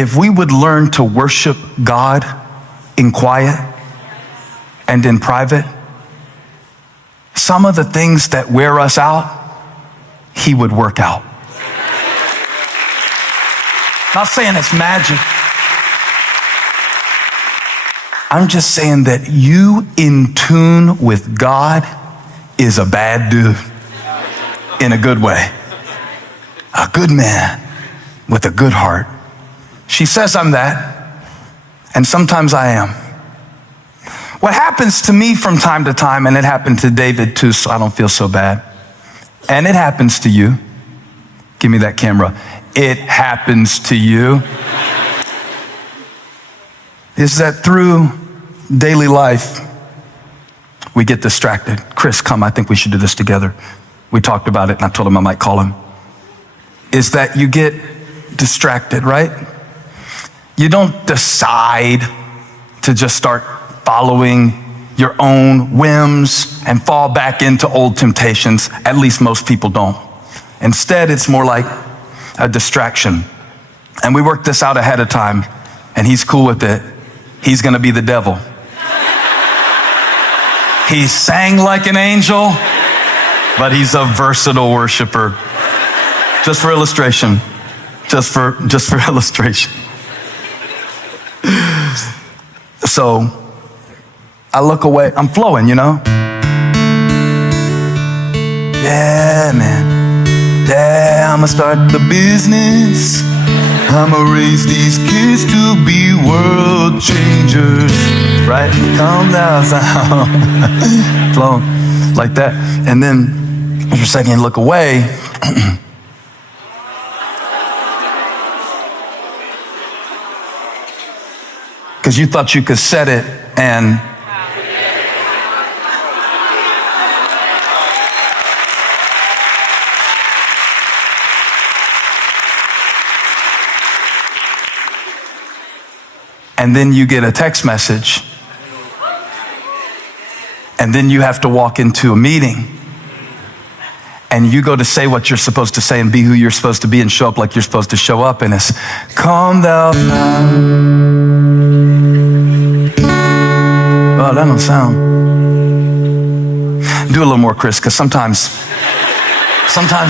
if we would learn to worship God in quiet and in private, some of the things that wear us out, he would work out. Not saying it's magic. I'm just saying that you in tune with God is a bad dude in a good way. A good man with a good heart. She says I'm that, and sometimes I am. What happens to me from time to time, and it happened to David too, so I don't feel so bad, and it happens to you. Give me that camera. It happens to you. Is that through daily life, we get distracted. Chris, come, I think we should do this together. We talked about it, and I told him I might call him. Is that you get distracted, right? You don't decide to just start following your own whims and fall back into old temptations. At least most people don't. Instead, it's more like a distraction. And we worked this out ahead of time, and he's cool with it. He's gonna be the devil. He sang like an angel, but he's a versatile worshiper. Just for illustration. Just for illustration. So I look away. I'm flowing, you know? Yeah, man. Yeah, I'ma start the business. I'ma raise these kids to be world changers. Right? Calm down, sound. Flowing like that. And then for a second you look away. Because you thought you could set it and then you get a text message, and then you have to walk into a meeting, and you go to say what you're supposed to say and be who you're supposed to be and show up like you're supposed to show up, and it's, calm down. Oh, that don't sound. Do a little more, Chris, because sometimes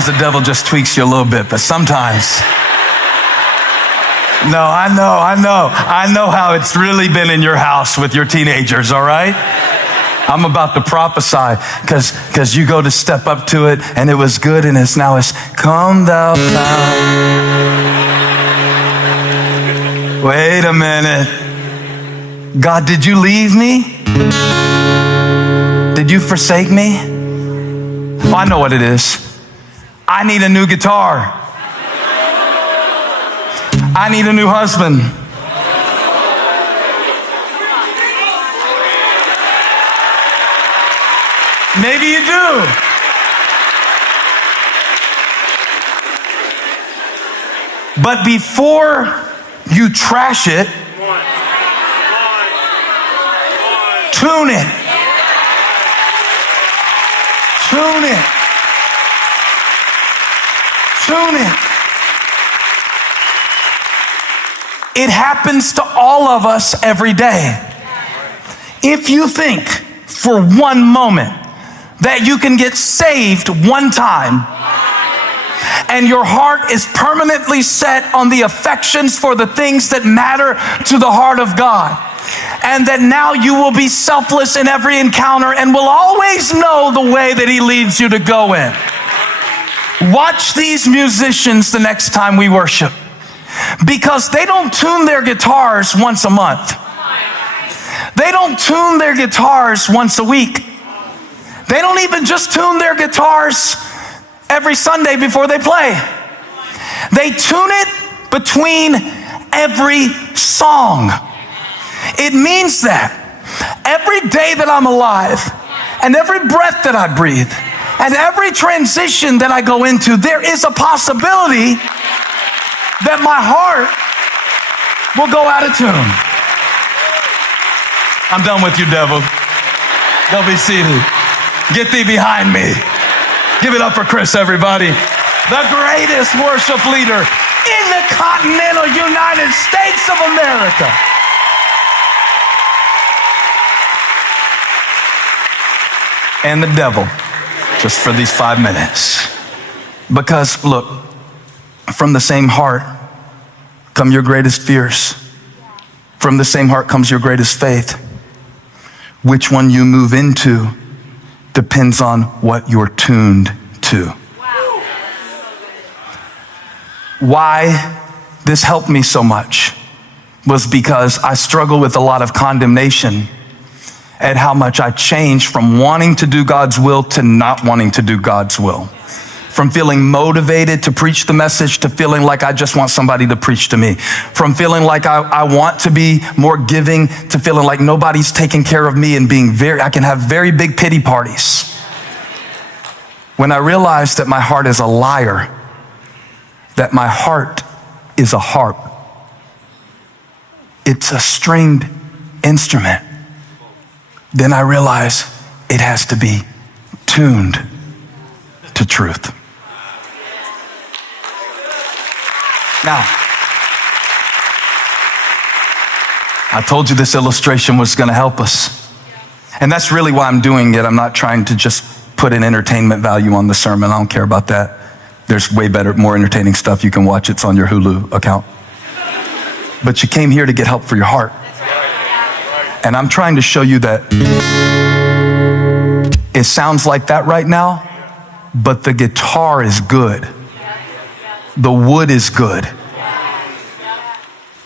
the devil just tweaks you a little bit, but sometimes. No, I know how it's really been in your house with your teenagers, all right? I'm about to prophesy because you go to step up to it and it was good and now it's calm down. Wait a minute. God, did you leave me? Did you forsake me? Oh, I know what it is. I need a new guitar. I need a new husband. Maybe you do. But before you trash it, tune it. Tune it. Tune it. It happens to all of us every day. If you think for one moment that you can get saved one time and your heart is permanently set on the affections for the things that matter to the heart of God, and that now you will be selfless in every encounter and will always know the way that he leads you to go in. Watch these musicians the next time we worship, because they don't tune their guitars once a month. They don't tune their guitars once a week. They don't even just tune their guitars every Sunday before they play. They tune it between every song. It means that every day that I'm alive and every breath that I breathe and every transition that I go into, there is a possibility that my heart will go out of tune. I'm done with you, devil. Go be seated. Get thee behind me. Give it up for Chris, everybody. The greatest worship leader in the continental United States voice of America. And the devil, just for these 5 minutes. Because look, from the same heart come your greatest fears. From the same heart comes your greatest faith. Which one you move into depends on what you're tuned to. Why this helped me so much was because I struggle with a lot of condemnation at how much I changed from wanting to do God's will to not wanting to do God's will. From feeling motivated to preach the message to feeling like I just want somebody to preach to me. From feeling like I want to be more giving to feeling like nobody's taking care of me and I can have very big pity parties. When I realized that my heart is a liar, that my heart is a harp. It's a stringed instrument. Then I realize it has to be tuned to truth. Now, I told you this illustration was going to help us. And that's really why I'm doing it. I'm not trying to just put an entertainment value on the sermon. I don't care about that. There's way better, more entertaining stuff. You can watch. It's on your Hulu account. But you came here to get help for your heart. And I'm trying to show you that it sounds like that right now, but the guitar is good. The wood is good.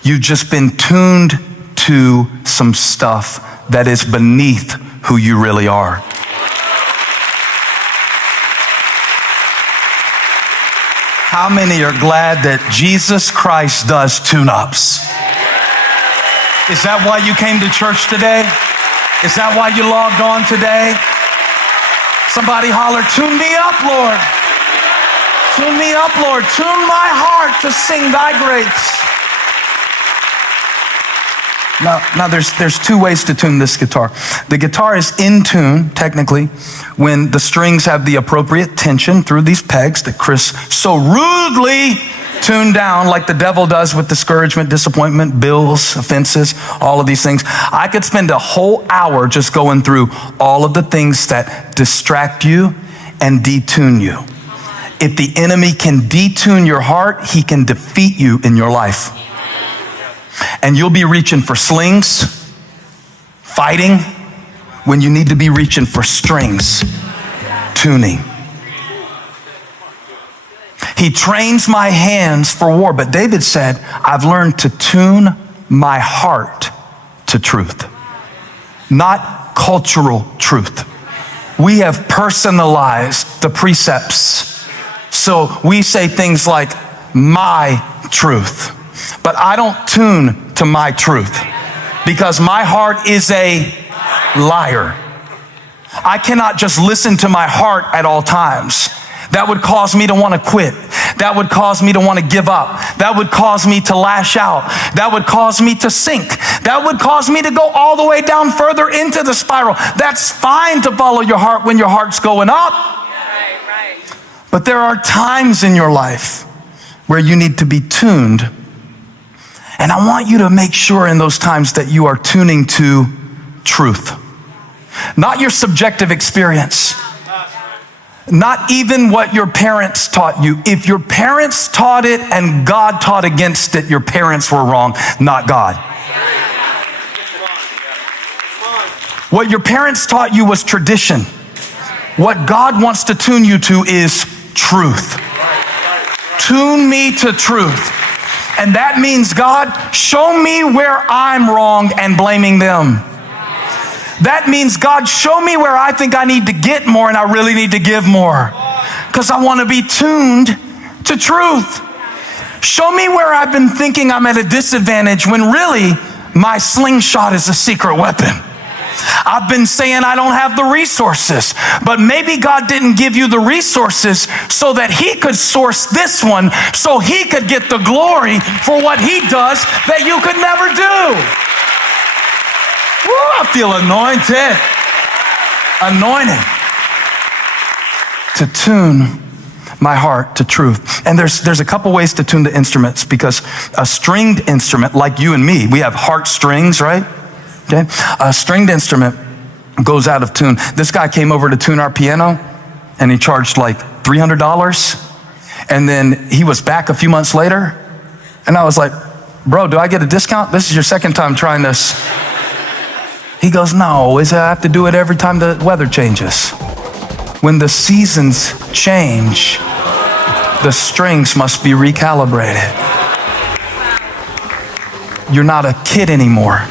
You've just been tuned to some stuff that is beneath who you really are. How many are glad that Jesus Christ does tune-ups? Is that why you came to church today? Is that why you logged on today? Somebody holler, tune me up, Lord. Tune me up, Lord. Tune my heart to sing thy grace. Now there's 2 ways to tune this guitar. The guitar is in tune, technically, when the strings have the appropriate tension through these pegs that Chris so rudely tuned down, like the devil does with discouragement, disappointment, bills, offenses, all of these things. I could spend a whole hour just going through all of the things that distract you and detune you. If the enemy can detune your heart, he can defeat you in your life. And you'll be reaching for slings, fighting, when you need to be reaching for strings, tuning. He trains my hands for war. But David said, I've learned to tune my heart to truth, not cultural truth. We have personalized the precepts. So we say things like, my truth. But I don't tune to my truth because my heart is a liar. I cannot just listen to my heart at all times. That would cause me to want to quit. That would cause me to want to give up. That would cause me to lash out. That would cause me to sink. That would cause me to go all the way down further into the spiral. That's fine to follow your heart when your heart's going up. Right. But there are times in your life where you need to be tuned. And I want you to make sure in those times that you are tuning to truth. Not your subjective experience. Not even what your parents taught you. If your parents taught it and God taught against it, your parents were wrong, not God. What your parents taught you was tradition. What God wants to tune you to is truth. Tune me to truth. And that means, God, show me where I'm wrong and blaming them. That means, God, show me where I think I need to get more and I really need to give more. Because I want to be tuned to truth. Show me where I've been thinking I'm at a disadvantage when really my slingshot is a secret weapon. I've been saying I don't have the resources, but maybe God didn't give you the resources so that he could source this one so he could get the glory for what he does that you could never do. Woo, I feel anointed. Anointed. To tune my heart to truth. And there's a couple ways to tune the instruments, because a stringed instrument, like you and me, we have heart strings, right? Okay. A stringed instrument goes out of tune. This guy came over to tune our piano and he charged like $300. And then he was back a few months later. And I was like, bro, do I get a discount? This is your second time trying this. He goes, no, I have to do it every time the weather changes. When the seasons change, the strings must be recalibrated. You're not a kid anymore.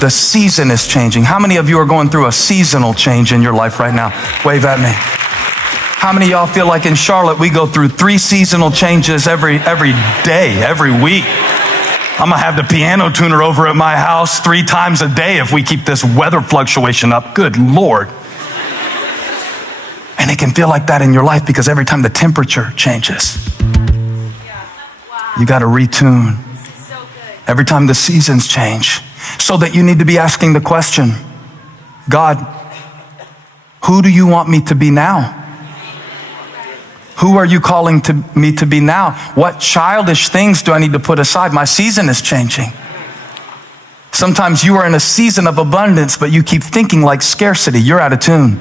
The season is changing. How many of you are going through a seasonal change in your life right now? Wave at me. How many of y'all feel like in Charlotte we go through 3 seasonal changes every day, every week? I'm gonna have the piano tuner over at my house 3 times a day if we keep this weather fluctuation up. Good Lord. And it can feel like that in your life because every time the temperature changes, you gotta retune. Every time the seasons change. So that you need to be asking the question, God, who do you want me to be now? Who are you calling me to be now? What childish things do I need to put aside? My season is changing. Sometimes you are in a season of abundance, but you keep thinking like scarcity. You're out of tune.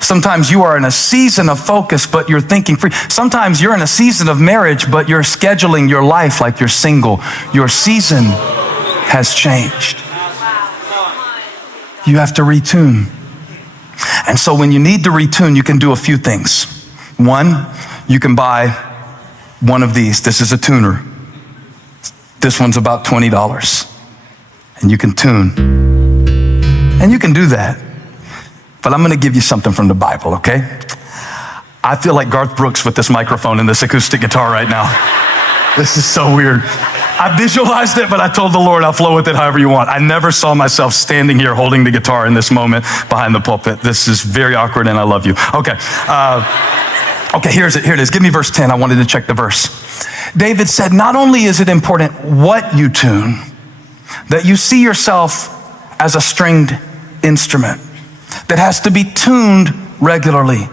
Sometimes you are in a season of focus, but you're thinking free. Sometimes you're in a season of marriage, but you're scheduling your life like you're single. Your season has changed. You have to retune. And so when you need to retune, you can do a few things. One, you can buy one of these. This is a tuner. This one's about $20. And you can tune. And you can do that. But I'm gonna give you something from the Bible, okay? I feel like Garth Brooks with this microphone and this acoustic guitar right now. This is so weird. I visualized it, but I told the Lord I'll flow with it however you want. I never saw myself standing here holding the guitar in this moment behind the pulpit. This is very awkward and I love you. Okay, okay, here it is. Give me verse 10. I wanted to check the verse. David said, not only is it important what you tune, that you see yourself as a stringed instrument that has to be tuned regularly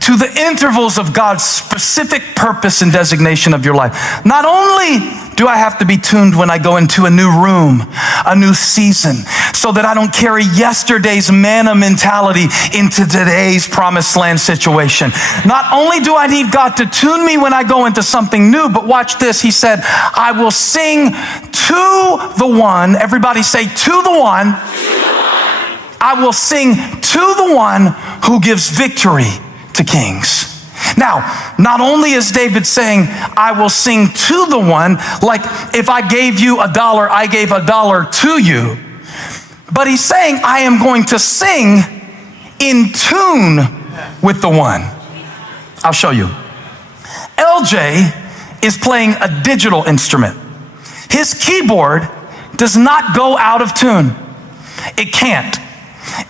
to the intervals of God's specific purpose and designation of your life. Not only do I have to be tuned when I go into a new room, a new season, so that I don't carry yesterday's manna mentality into today's promised land situation. Not only do I need God to tune me when I go into something new, but watch this. He said, I will sing to the one, everybody say to the one. I will sing to the one who gives victory to kings. Now, not only is David saying, I will sing to the one, like if I gave you $1, I gave $1 to you. But he's saying, I am going to sing in tune with the one. I'll show you. LJ is playing a digital instrument. His keyboard does not go out of tune. It can't.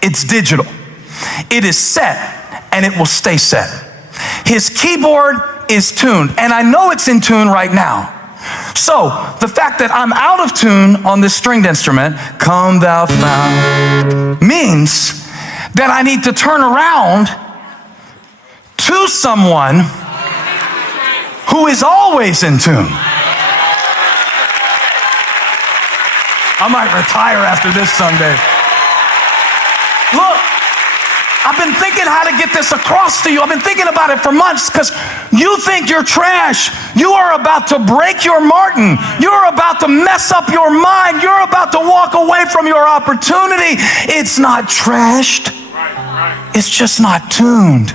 It's digital. It is set and it will stay set. His keyboard is tuned, and I know it's in tune right now. So the fact that I'm out of tune on this stringed instrument, come thou fount, means that I need to turn around to someone who is always in tune. I might retire after this Sunday. Look, I've been thinking how to get this across to you. I've been thinking about it for months, because you think you're trash. You are about to break your Martin. You're about to mess up your mind. You're about to walk away from your opportunity. It's not trashed. It's just not tuned.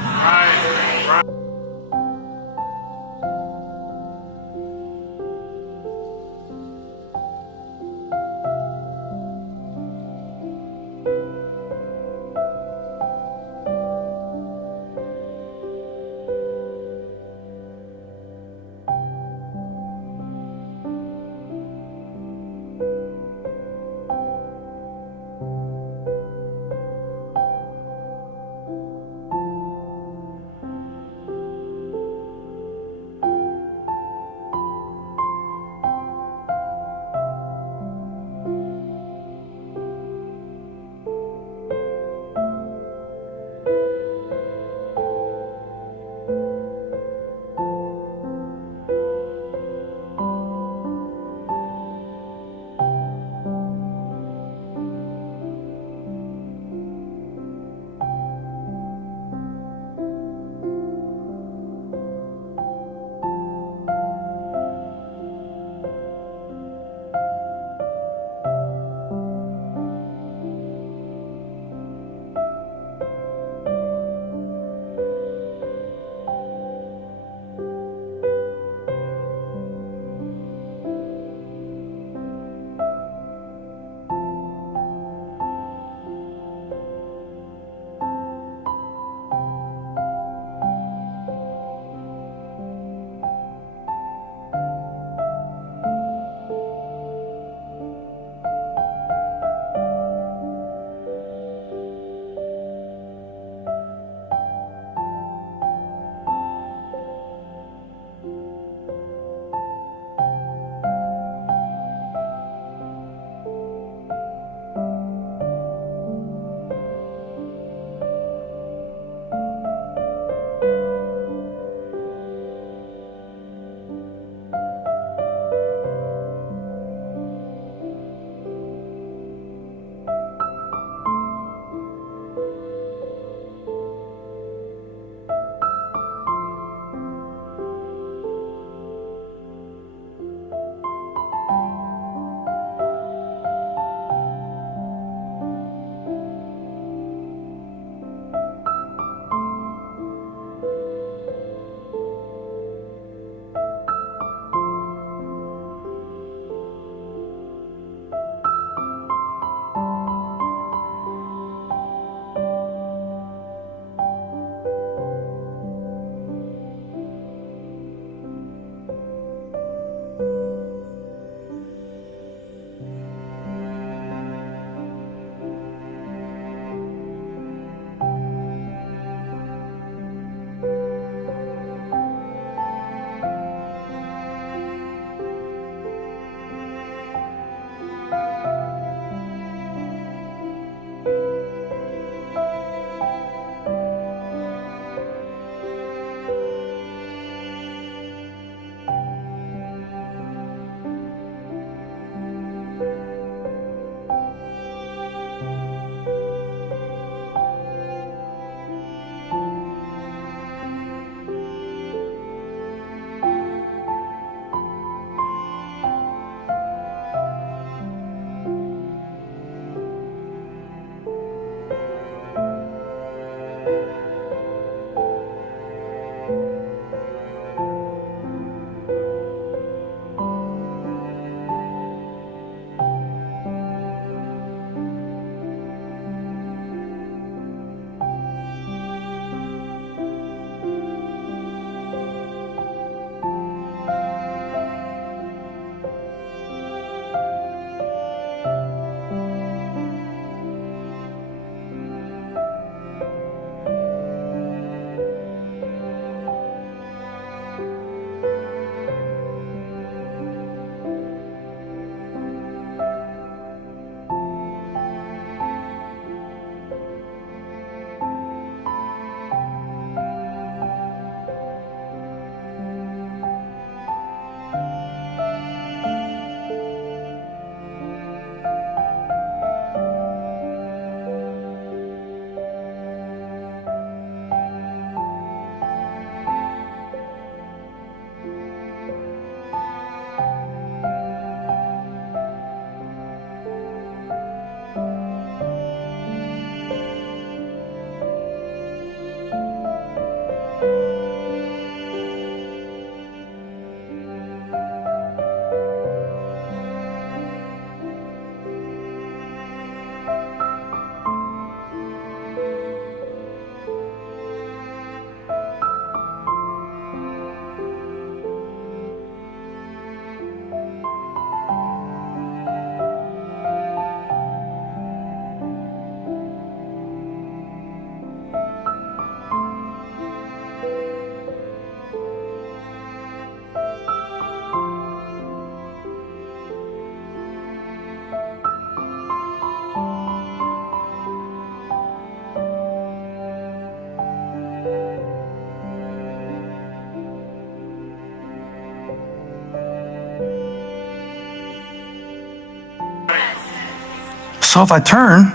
So if I turn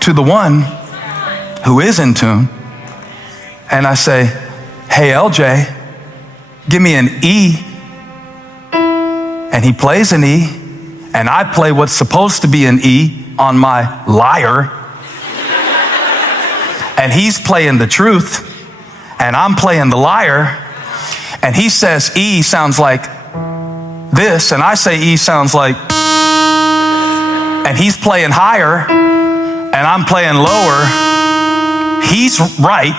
to the one who is in tune and I say, hey, LJ, give me an E, and he plays an E, and I play what's supposed to be an E on my lyre, and he's playing the truth, and I'm playing the lyre, and he says E sounds like this, and I say E sounds like, and he's playing higher, and I'm playing lower. He's right,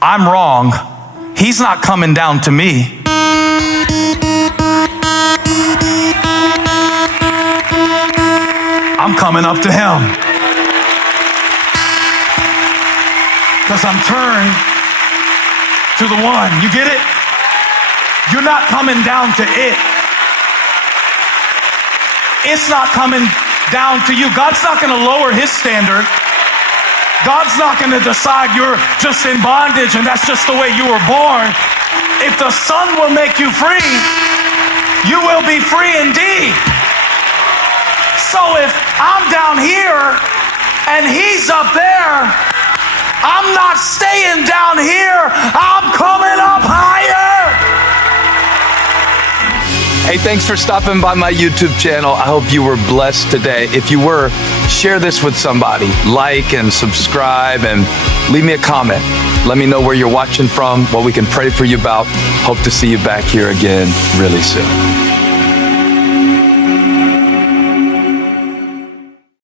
I'm wrong. He's not coming down to me. I'm coming up to him. Because I'm turned to the one. You get it? You're not coming down to it. It's not coming down to you. God's not going to lower his standard. God's not going to decide you're just in bondage and that's just the way you were born. If the Son will make you free, you will be free indeed. So if I'm down here and he's up there, I'm not staying down here. I'm coming up higher. Hey, thanks for stopping by my YouTube channel. I hope you were blessed today. If you were, share this with somebody. Like and subscribe and leave me a comment. Let me know where you're watching from, what we can pray for you about. Hope to see you back here again really soon.